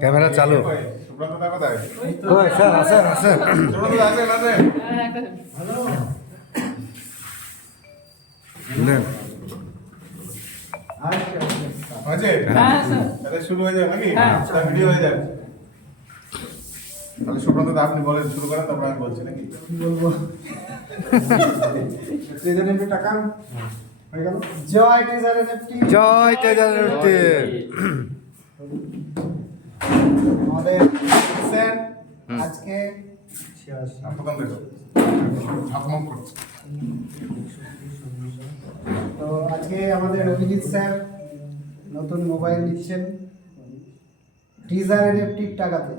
Camera চালু। সুব্রতদা কোথায়? কই স্যার আসেন আসেন। সুব্রতদা আছেন আছেন? নেন। আছে? তাহলে শুরু হয়ে যাবে নাকি? তাহলে ভিডিও হয়ে যাবে। তাহলে সুব্রতদা আপনি বলেন, শুরু করেন, তারপর আমি বলছি নাকি? বলবো ট্রেজার এমপি টাকা হয়ে গেল। জয় ট্রেজার এমপি, জয় ট্রেজার এনএফটি। আমাদের স্যার আজকে প্রথম দেখো আপমন করছে। তো আজকে আমাদের অভিজিৎ স্যার নতুন মোবাইল নিচ্ছেন ট্রেজার এনএফটির টাকাতে।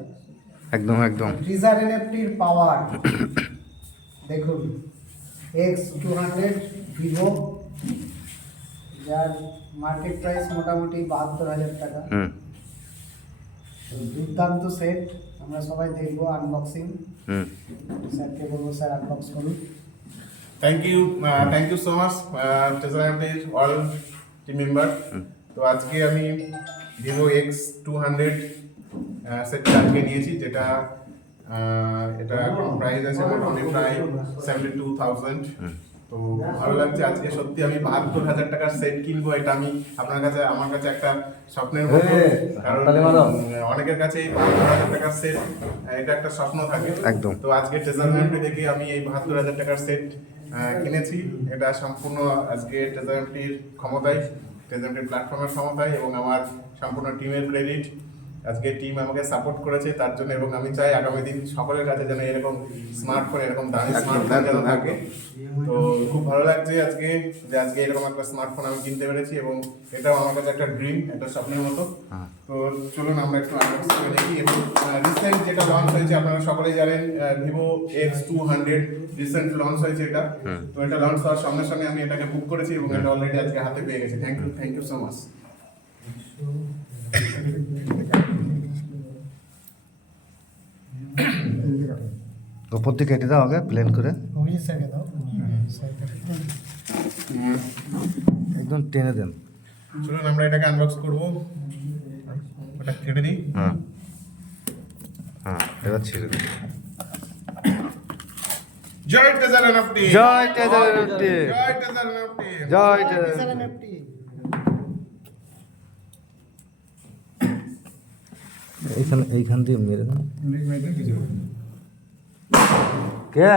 একদম একদম। ট্রেজার এনএফটির পাওয়ার দেখুন, X200 ভিভো, যার মার্কেট প্রাইস মোটামুটি 72,000 টাকা। তো দুর্দান্ত সেট, আমরা সবাই দেখবো আনবক্সিং। স্যারকে বলবো স্যার আনবক্স করুন। Thank you so much treasure এনএফটির অল টিম মেম্বার। তো আজকে আমি ভিভো X200 সেটটা আজকে নিয়েছি, যেটা এটা প্রাইস আছে মোটামুটি প্রায় 72,000। তো ভালো লাগছে আজকে, সত্যি আমি 72,000 টাকার সেট কিনবো, এটা আমি আমার কাছে একটা স্বপ্নের মতো। কারণ অনেকের কাছে এই 72,000 টাকার সেট এটা একটা স্বপ্ন থাকে একদম। তো আজকে ট্রেজার এনএফটি থেকে আমি এই 72,000 টাকার সেট কিনেছি। এটা সম্পূর্ণ আজকে ট্রেজার এনএফটির ক্ষমতায়, ট্রেজার এনএফটির প্ল্যাটফর্মের ক্ষমতায় এবং আমার সম্পূর্ণ টিমের ক্রেডিট। আজকে টিম আমাকে সাপোর্ট করেছে তার জন্য, এবং আমি চাই আগামী দিন সকলের কাছে যেন এরকম স্মার্টফোন, এরকম দামি স্মার্টফোন যেন থাকে। তো খুব ভালো লাগছে আজকে যে আজকে এরকম একটা স্মার্টফোন আমি কিনতে পেরেছি, এবং এটাও আমার কাছে একটা ড্রিম, একটা স্বপ্নের মতো। তো চলুন আমরা একটু আনবক্স করে দেখি। এবং রিসেন্ট যেটা লঞ্চ হয়েছে আপনারা সকলেই জানেন, ভিভো X200 রিসেন্ট লঞ্চ হয়েছে এটা। তো এটা লঞ্চ হওয়ার সঙ্গে সঙ্গে আমি এটাকে বুক করেছি এবং এটা অলরেডি আজকে হাতে পেয়ে গেছি। Thank you so much. উপর দিকে কেটে দাও আগে প্লেন করে, অভিজিৎ স্যারকে দাও। একদম টেনে দেন। চলুন আমরা এটাকে আনবক্স করবো। ওটা কেটে দিই। হ্যাঁ এবার ছেড়ে দিন। জয় ট্রেজার এনএফটি, জয় ট্রেজার এনএফটি, জয় ট্রেজার এনএফটি, জয় ট্রেজার ট্রেজার। এনএফটি। এইখান দিয়ে মেরে দেন। কে